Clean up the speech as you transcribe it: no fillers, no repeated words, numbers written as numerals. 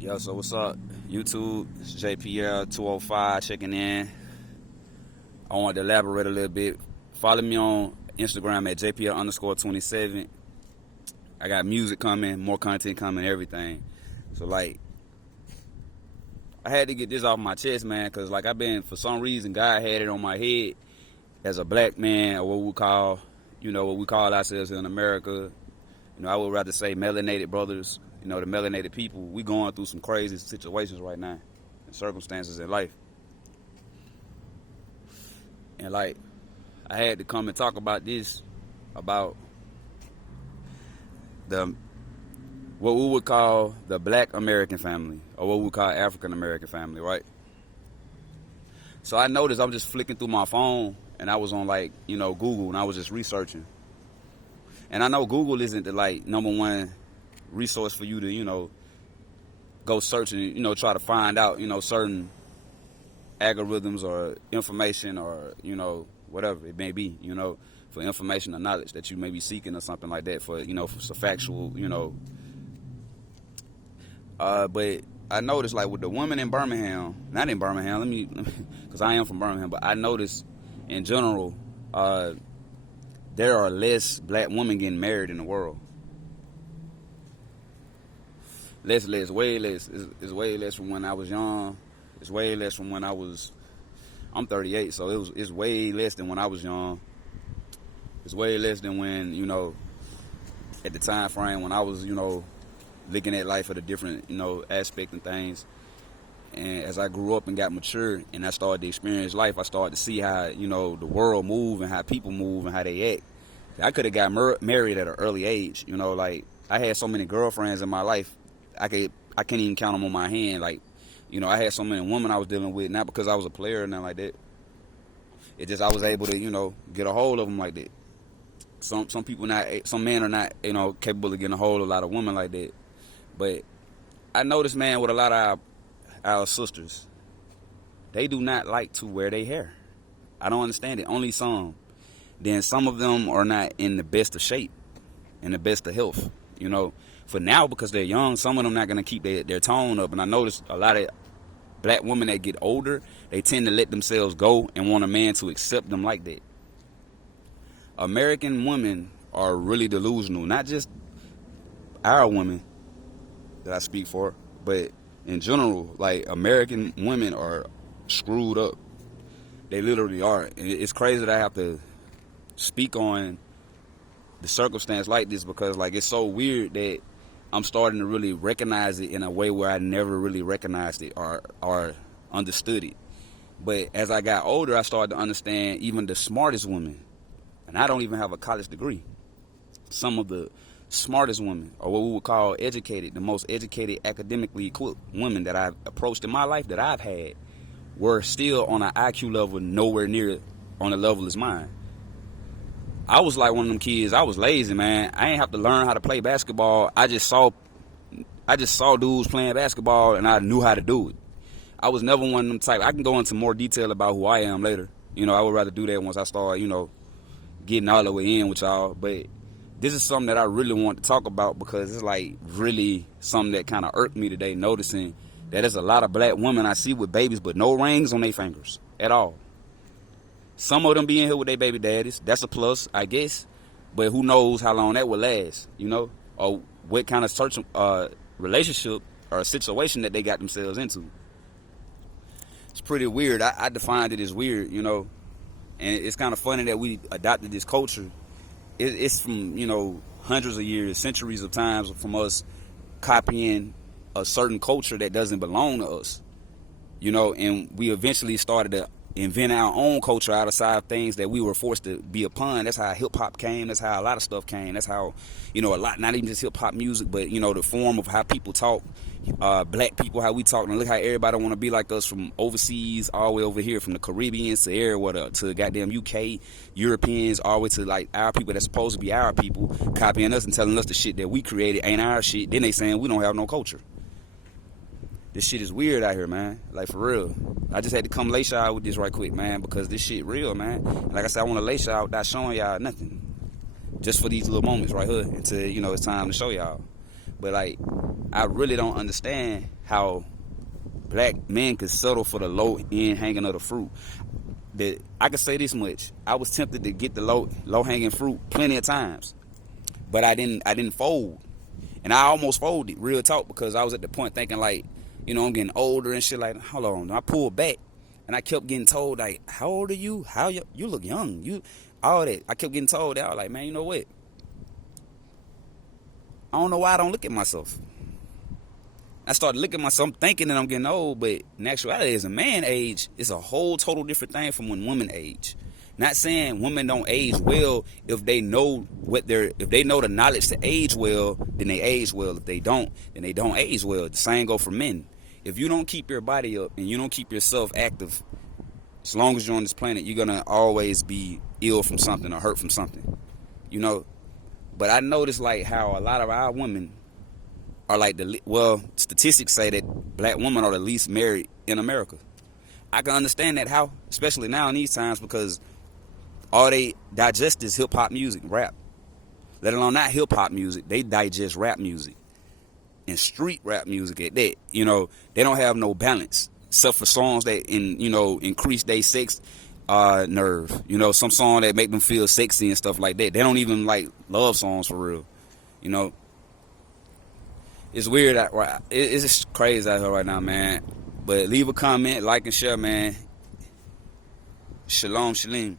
Yo, so what's up? YouTube, it's JPL 205 checking in. I wanted to elaborate a little bit. Follow me on Instagram at JPL underscore 27. I got music coming, more content coming, everything. So, I had to get this off my chest, man, because, I've been, for some reason, God had it on my head as a black man, or what we call ourselves in America. I would rather say melanated brothers, the melanated people. We going through some crazy situations right now and circumstances in life. And I had to come and talk about this, about the what we would call the black American family, or what we call African American family, right? So I noticed I'm just flicking through my phone and I was on Google, and I was just researching. And I know Google isn't the number one resource for you to, go search and, try to find out, certain algorithms or information or, whatever it may be, for information or knowledge that you may be seeking or something like that for, for some factual, but I noticed with the women in Birmingham, not in Birmingham, because I am from Birmingham, but I noticed in general, there are less black women getting married in the world. Way less. It's way less from when I was young. It's way less from when I'm 38, so it's way less than when I was young. It's way less than when, at the time frame when I was, looking at life at a different, aspect and things. And as I grew up and got mature and I started to experience life, I started to see how, the world move and how people move and how they act. I could have got married at an early age, I had so many girlfriends in my life, I can't even count them on my hand. I had so many women I was dealing with, not because I was a player or nothing like that. It just I was able to, get a hold of them like that. Some men are not, capable of getting a hold of a lot of women like that. But I noticed, man, with a lot of our sisters, they do not like to wear their hair. I don't understand it. Only some. Then some of them are not in the best of shape, in the best of health. For now, because they're young, some of them not going to keep their tone up. And I noticed a lot of black women that get older, they tend to let themselves go and want a man to accept them like that. American women are really delusional. Not just our women that I speak for, but in general, American women are screwed up. They literally are. And it's crazy that I have to speak on the circumstance like this because, it's so weird that I'm starting to really recognize it in a way where I never really recognized it or understood it. But as I got older, I started to understand even the smartest women, and I don't even have a college degree, some of the smartest women, or what we would call educated, the most educated, academically equipped women that I've approached in my life that I've had, were still on an IQ level nowhere near on the level as mine. I was like one of them kids. I was lazy, man. I ain't have to learn how to play basketball. I just saw dudes playing basketball, and I knew how to do it. I was never one of them type. I can go into more detail about who I am later. I would rather do that once I start, getting all the way in with y'all. But this is something that I really want to talk about because it's really something that kind of irked me today, noticing that there's a lot of black women I see with babies but no rings on their fingers at all. Some of them being here with their baby daddies, that's a plus, I guess. But who knows how long that will last, or what kind of relationship or situation that they got themselves into. It's pretty weird. I defined it as weird, and it's kind of funny that we adopted this culture. It's from, hundreds of years, centuries of times from us copying a certain culture that doesn't belong to us, and we eventually started to invent our own culture outside of things that we were forced to be upon. That's how hip-hop came. That's how a lot of stuff came. That's how, a lot, not even just hip-hop music, but, the form of how people talk, black people, how we talk. And look how everybody want to be like us from overseas all the way over here, from the Caribbean to everywhere, to goddamn UK, Europeans, all the way to, our people that's supposed to be our people, copying us and telling us the shit that we created ain't our shit. Then they saying we don't have no culture. This shit is weird out here, man. For real. I just had to come lay y'all with this right quick, man, because this shit real, man. And like I said, I want to lay y'all without showing y'all nothing. Just for these little moments right here until, it's time to show y'all. But, I really don't understand how black men could settle for the low end hanging of the fruit. That I can say this much: I was tempted to get the low hanging fruit plenty of times, but I didn't fold, and I almost folded. Real talk, because I was at the point thinking like, I'm getting older and shit. Like, hold on, I pulled back, and I kept getting told like, how old are you? How you look young? You all that. I kept getting told that. I was like, man, you know what? I don't know why I don't look at myself. I started looking at myself, thinking that I'm getting old, but in actuality, as a man age, it's a whole total different thing from when women age. Not saying women don't age well. If they know if they know the knowledge to age well, then they age well. If they don't, then they don't age well. The same go for men. If you don't keep your body up and you don't keep yourself active, as long as you're on this planet, you're gonna always be ill from something or hurt from something. But I noticed like how a lot of our women are like statistics say that black women are the least married in America. I can understand that how, especially now in these times, because all they digest is hip hop music, rap. Let alone not hip hop music, they digest rap music and street rap music at that. They don't have no balance except for songs that increase their sex nerve. Some song that make them feel sexy and stuff like that. They don't even like love songs for real. It's weird. It's just crazy out here right now, man. But leave a comment, like, and share, man. Shalom, shalom.